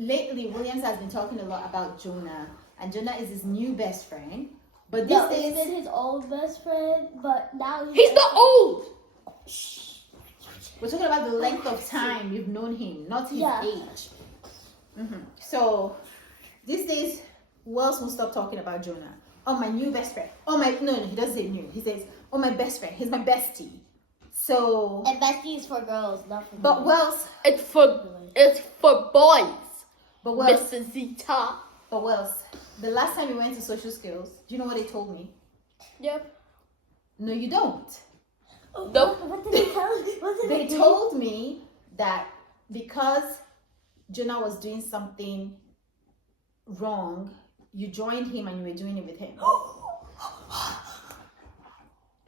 lately Williams has been talking a lot about Jonah, and Jonah is his new best friend. But this is his old best friend, but now he's not old. We're talking about the length of time you've known him, not his age. So these days, Wells won't stop talking about Jonah. Oh, my new best friend. Oh, my no, he doesn't say new. He says, oh, my best friend. He's my bestie. So. And bestie is for girls, not for But boys. Wells. It's for boys. But Wells. Mr. Zita. But Wells, the last time we went to social skills, do you know what they told me? Yep. No, you don't. Nope. What did they tell you? They told me that because Jonah was doing something wrong, you joined him and you were doing it with him.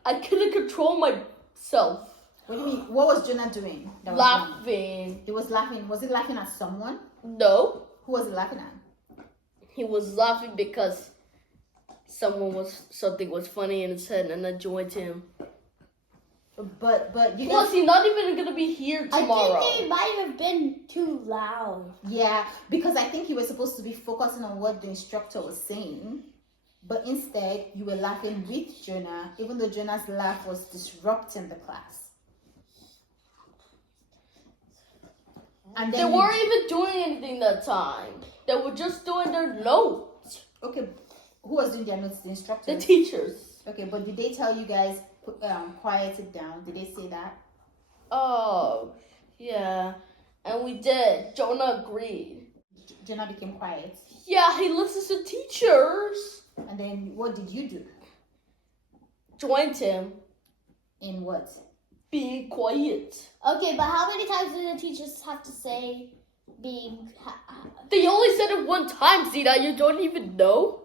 I couldn't control myself. What do you mean? What was Jonah doing? That was Laughing. wrong? He was laughing. Was he laughing at someone? No. Who was he laughing at? He was laughing because something was funny in his head, and I joined him. But you Plus, he's not even gonna be here tomorrow. I think they might have been too loud. Yeah, because I think you were supposed to be focusing on what the instructor was saying, but instead you were laughing with Jonah, even though Jonah's laugh was disrupting the class. And They then weren't even doing anything that time. They were just doing their notes. Okay, who was doing their notes? The instructor. The teachers. Okay, but did they tell you guys quiet it down? Did they say that? Oh, yeah. And we did. Jonah agreed. Jonah became quiet. Yeah, he listens to teachers. And then what did you do? Joined him. In what? Being quiet. Okay, but how many times do the teachers have to say being... They only said it one time, Zita. You don't even know.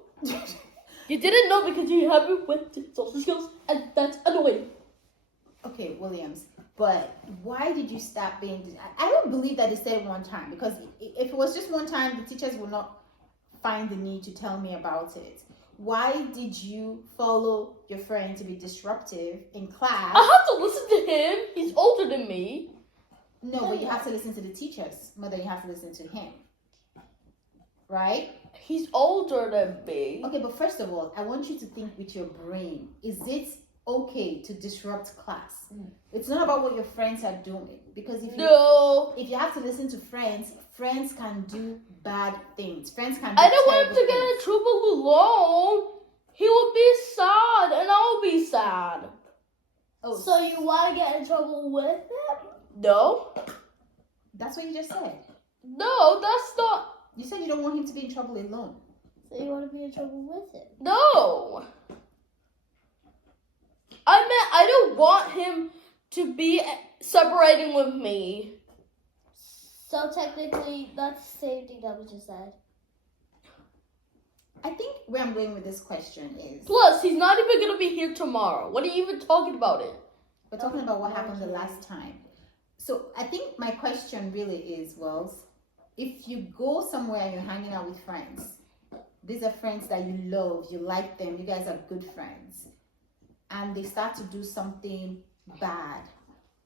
You didn't know because you haven't went to social skills, and that's annoying. Okay, Williams, but why did you stop being... I don't believe that they said it one time, because if it was just one time, the teachers would not find the need to tell me about it. Why did you follow your friend to be disruptive in class? I have to listen to him. He's older than me. No, but you have to listen to the teachers more than you have to listen to him. Right? He's older than me. Okay, but first of all, I want you to think with your brain. Is it okay to disrupt class? It's not about what your friends are doing. Because if you have to listen to friends, friends can do bad things. Friends can do I don't want him to terrible get in things. trouble alone. He will be sad, and I'll be sad. Oh, So you want to get in trouble with him? No. that's what you just said. No, that's not. You said you don't want him to be in trouble alone. So you want to be in trouble with him? No. I meant I don't want him to be separating with me. So technically, that's the same thing that we just said. I think where I'm going with this question is... Plus, he's not even going to be here tomorrow. What are you even talking about it? We're talking about what happened the last time. So I think my question really is, Wells, if you go somewhere and you're hanging out with friends, these are friends that you love, you like them, you guys are good friends, and they start to do something bad.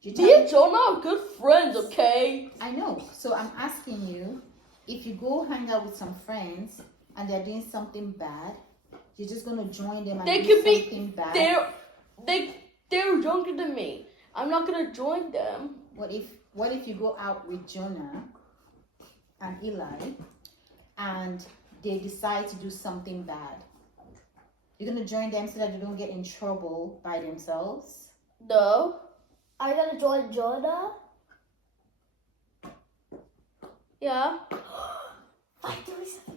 Me and Jonah are good friends, okay? I know. So I'm asking you, if you go hang out with some friends and they're doing something bad, you're just going to join them and They do could something be, bad? they're younger than me. I'm not going to join them. What if you go out with Jonah and Eli and they decide to do something bad? You're going to join them so that they don't get in trouble by themselves? No. Are you going to join Jonah? Yeah. Why do we say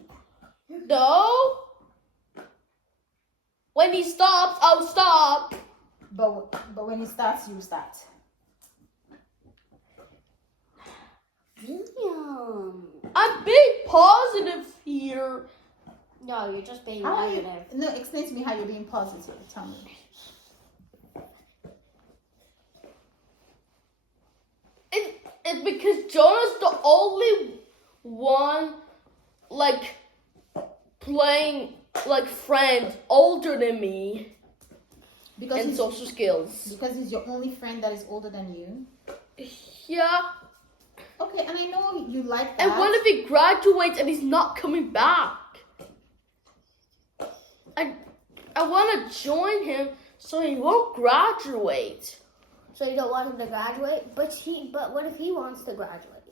that? No. When he stops, I'll stop. But when he starts, you start. William. I'm being positive here. No, you're just being How are you, negative. no, explain to me how you're being positive. Tell me. It's because Jonah's the only one, like, playing, like, friend older than me Because in he's, social skills. because he's your only friend that is older than you. Yeah. Okay, and I know you like that. And what if he graduates and he's not coming back? I want to join him so he won't graduate. So you don't want him to graduate? But what if he wants to graduate?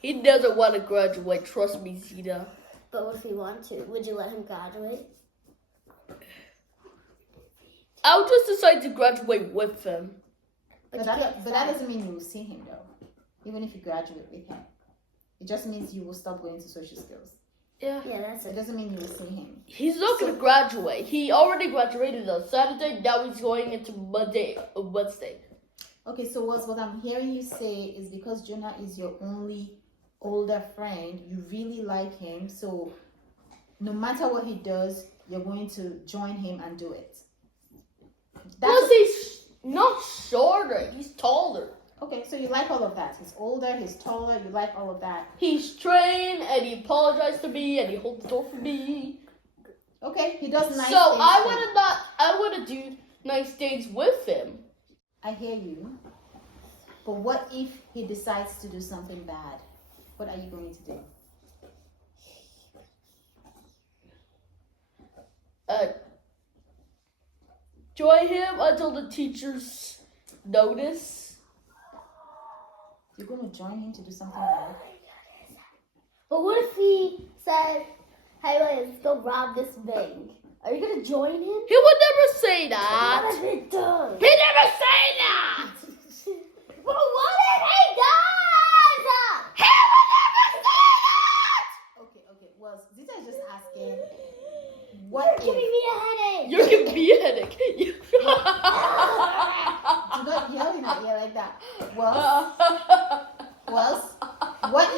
He doesn't want to graduate, trust me, Zita. But what if he wants to? Would you let him graduate? I'll just decide to graduate with him. But that doesn't mean you will see him though. Even if you graduate with him. It just means you will stop going to social skills. Yeah, that's It it. doesn't mean you will see him. He's not going to graduate. He already graduated on Saturday. Now he's going into Wednesday. Okay, so what I'm hearing you say is because Jonah is your only older friend, you really like him, so no matter what he does, you're going to join him and do it. Plus, he's not shorter. He's taller. Okay, so you like all of that. He's older, he's taller, you like all of that. He's trained, and he apologized to me, and he holds the door for me. Okay, he does nice So things. I want to do nice things with him. I hear you. But what if he decides to do something bad? What are you going to do? Join him until the teachers notice. You're going to join him to do something bad? But what if he says, hey, let's go rob this bank? Are you going to join him? He would never say that. What if he does? He never say that. But what if he does? He would never say that. Okay. Well, Zita is just asking, You're what giving if... me a headache. You're giving me a headache. Do not yell in our ear like that. Well, what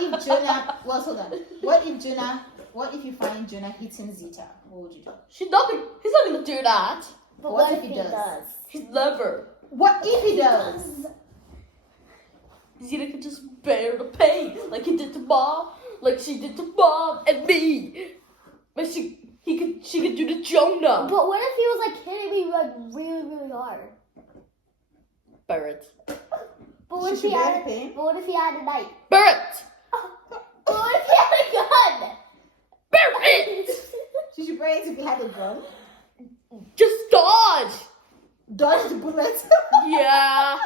if Jonah... Well, hold on. What if you find Jonah hitting Zita? What would you do? He's not gonna do that. But what if he does? He's never. What if he does? Zita can just bear the pain like he did to Mom, like she did to Mom and me. But she could do the Jonah. But what if he was like hitting me like really, really hard? Bear it. But what if he had a knife? Bear it. But what if he had a gun? Bear it. Should you pray it if he had a gun? Just dodge. Dodge the bullet. Yeah.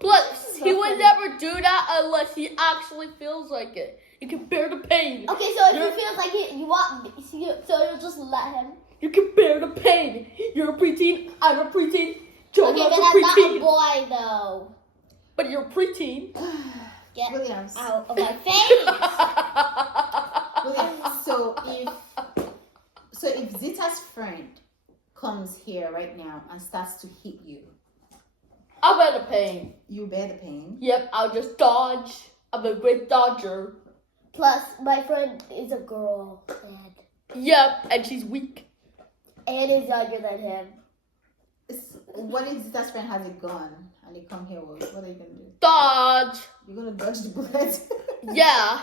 Plus, he would never do that unless he actually feels like it. He can bear the pain. Okay, so if he feels like you want, so you'll just let him. You can bear the pain. You're a preteen. I'm a preteen. Jonah's Okay, but a I'm not a preteen. boy though. But you're a preteen. Get Williams. out of my face. Williams. So if Zita's friend comes here right now and starts to hit you, I'll bear the pain. you bear the pain. Yep, I'll just dodge. I'm a great dodger. Plus, my friend is a girl Yep, and she's weak. and is younger than him. What if Zita's friend has a gun and they come here? What are you gonna do? Dodge. You're gonna dodge the bullet. Yeah.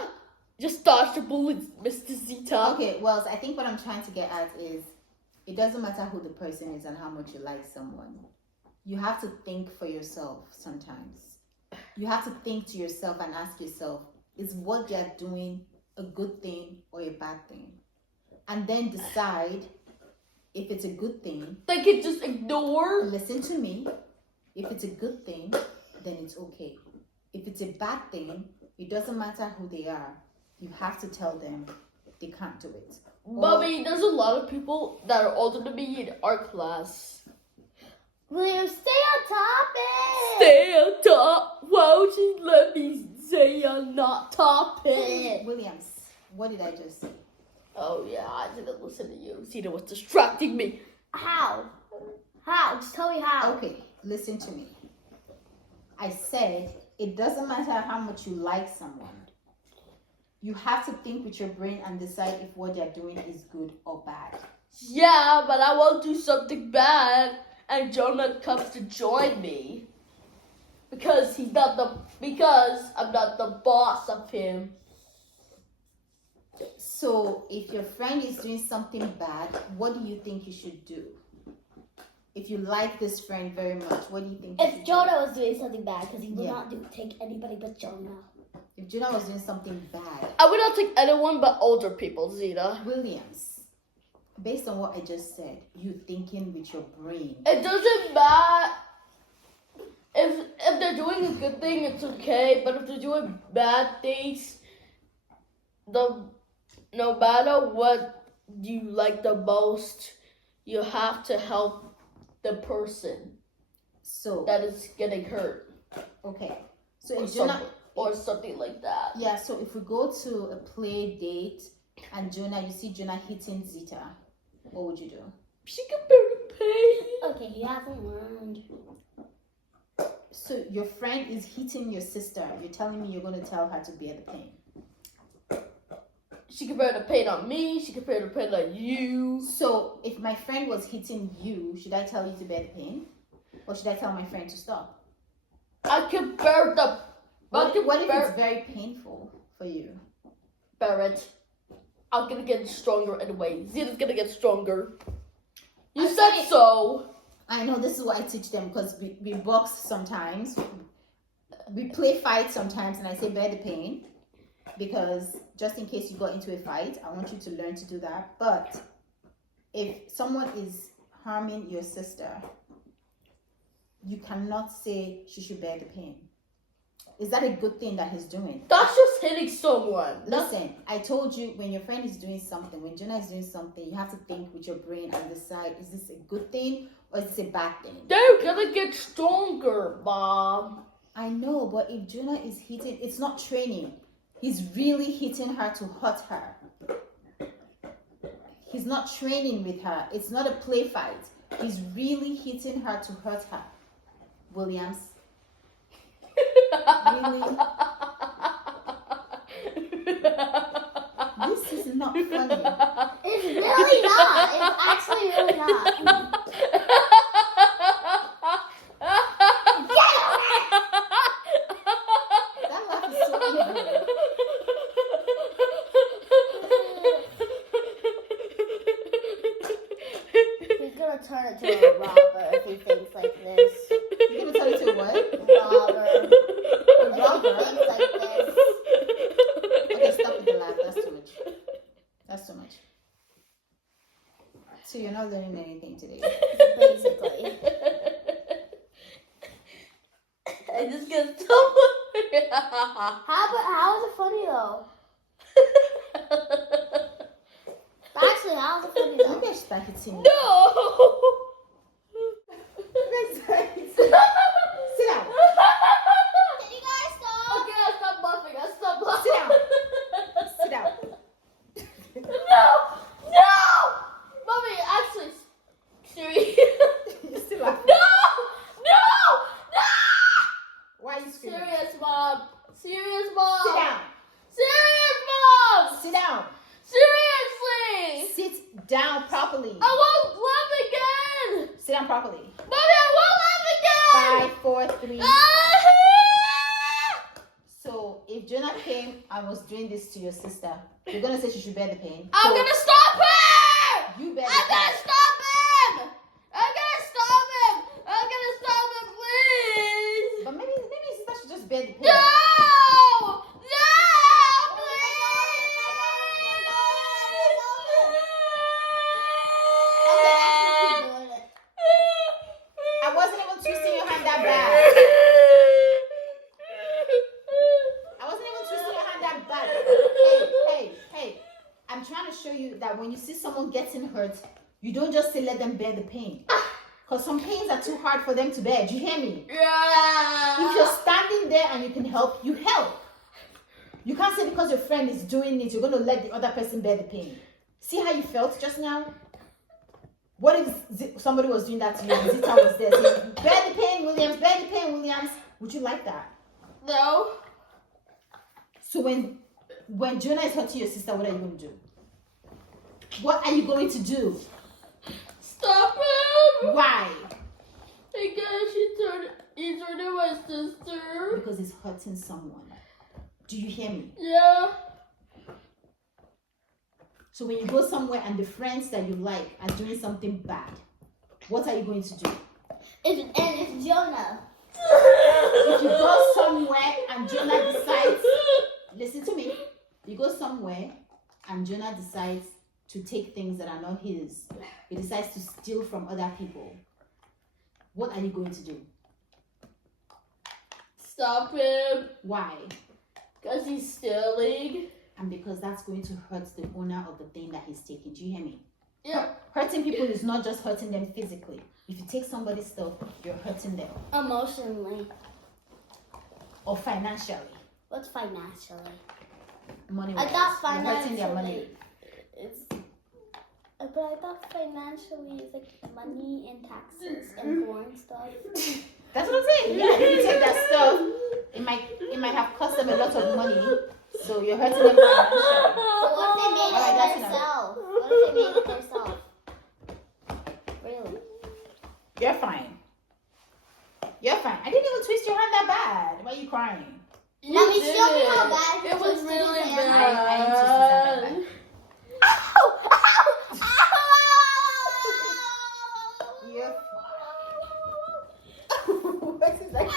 Just dodge the bullets, Mr. Zita. Okay, well, I think what I'm trying to get at is it doesn't matter who the person is and how much you like someone. You have to think for yourself sometimes. You have to think to yourself and ask yourself, is what they're doing a good thing or a bad thing? And then decide if it's a good thing. They can just ignore. Listen to me. If it's a good thing, then it's okay. If it's a bad thing, it doesn't matter who they are. You have to tell them they can't do it. Mommy, there's a lot of people that are older than me in our class. William, stay on topic. Stay on top. Why would you let me say I'm not topic? Williams, what did I just say? Oh yeah, I didn't listen to you. Zita was distracting me. How? How? Just tell me how. Okay, listen to me. I said it doesn't matter how much you like someone. You have to think with your brain and decide if what they're doing is good or bad. Yeah, but I won't do something bad and Jonah comes to join me. Because I'm not the boss of him. So if your friend is doing something bad, what do you think you should do? if you like this friend very much, what do you think? you If should Jonah was doing something bad, because he would Yeah. not take anybody but Jonah. do? If Jonah was doing something bad, I would not take anyone but older people, Zeta. Williams, based on what I just said, you thinking with your brain. It doesn't matter. If they're doing a good thing, it's okay. But if they're doing bad things, no matter what you like the most, you have to help the person So, that is getting hurt okay. So or if Jonah, something, or something like that. yeah, so if we go to a play date and Jonah, you see Jonah hitting Zita, what would you do? She can bear the pain. Okay, he hasn't learned. So your friend is hitting your sister. You're telling me you're going to tell her to bear the pain. She can bear the pain on me. She can bear the pain on you. So if my friend was hitting you, should I tell you to bear the pain? Or should I tell my friend to stop? I can bear the. What if it's very painful for you? Bear it. I'm gonna get stronger anyway. Zeta's gonna get stronger. You said so. I know, this is what I teach them, because we box sometimes. We play fight sometimes, and I say bear the pain. Because just in case you got into a fight, I want you to learn to do that. But if someone is harming your sister, you cannot say she should bear the pain. Is that a good thing that he's doing? That's just hitting someone. Listen, I told you, when your friend is doing something, when Jonah is doing something, you have to think with your brain and decide, is this a good thing or is this a bad thing? They're gonna get stronger, Mom. I know, but if Jonah is hitting, it's not training. He's really hitting her to hurt her. He's not training with her. It's not a play fight. He's really hitting her to hurt her. Williams. Really? This is not funny. It's really not. It's actually really not. That laugh is so evil. He's gonna turn into a robber if he thinks like this. You're gonna tell it to what? Robber. A robber? If he thinks like this. Okay, stop with the laugh. That's too much. That's too much. So you're not learning anything today. Basically. I just get so. How is it funny though? Actually, how is it funny though? Maybe I should start hitting you. No. Sit down. Can you guys stop? Okay, I stop laughing. I stop laughing. Sit down. Sit down. No! Mommy, actually, serious. You're still laughing. No! Why are you screaming? Serious, Mom. Serious, Mom. Sit down. Serious, Mom. Sit down. Seriously. Sit down properly. I won't laugh again. Sit down properly. Mommy, I won't laugh again. 5, 4, 3. Ah! So if Jonah came and was doing this to your sister, you're gonna say she should bear the pain. I'm So gonna stop her. you bear the I'm gonna pain. stop him. I'm gonna stop him. I'm gonna stop him, please. But maybe your sister should just bear the pain. No! Okay, Keep doing it. I wasn't even twisting your hand that bad. I wasn't even twisting your hand that bad. Hey. I'm trying to show you that when you see someone getting hurt, you don't just say let them bear the pain. Because some pains are too hard for them to bear. Do you hear me? Yeah. If you're standing there and you can help, you help. You can't say because your friend is doing it, you're going to let the other person bear the pain. See how you felt just now? What if somebody was doing that to you and Zita was there saying, bear the pain, Williams, bear the pain, Williams? Would you like that? No. So when Jonah is hurting your sister, what are you going to do? What are you going to do? Stop him. Why? Because he's hurting my sister. Because he's hurting someone. Do you hear me? Yeah. So when you go somewhere and the friends that you like are doing something bad, what are you going to do? If Jonah. If you go somewhere and Jonah decides, listen to me, you go somewhere and Jonah decides to take things that are not his, he decides to steal from other people, what are you going to do? Stop him. Why? Because he's stealing. And because that's going to hurt the owner of the thing that he's taking. Do you hear me? Yeah. Hurting people is not just hurting them physically. If you take somebody's stuff, you're hurting them. Emotionally. Or financially. What's financially? Money I thought You're hurting their money. But I thought financially is like money and taxes and foreign stuff. That's what I'm saying. Yeah, if you take that stuff, it might have cost them a lot of money. So you're hurting them financially. But what if they made Alright, it that's themselves? What if they made it themselves? Really? You're fine. You're fine. I didn't even twist your hand that bad. Why are you crying? Let me show you how bad it was really bad. I didn't twist his hand that bad. Ow! Ow! Ow! You're fine. What is that?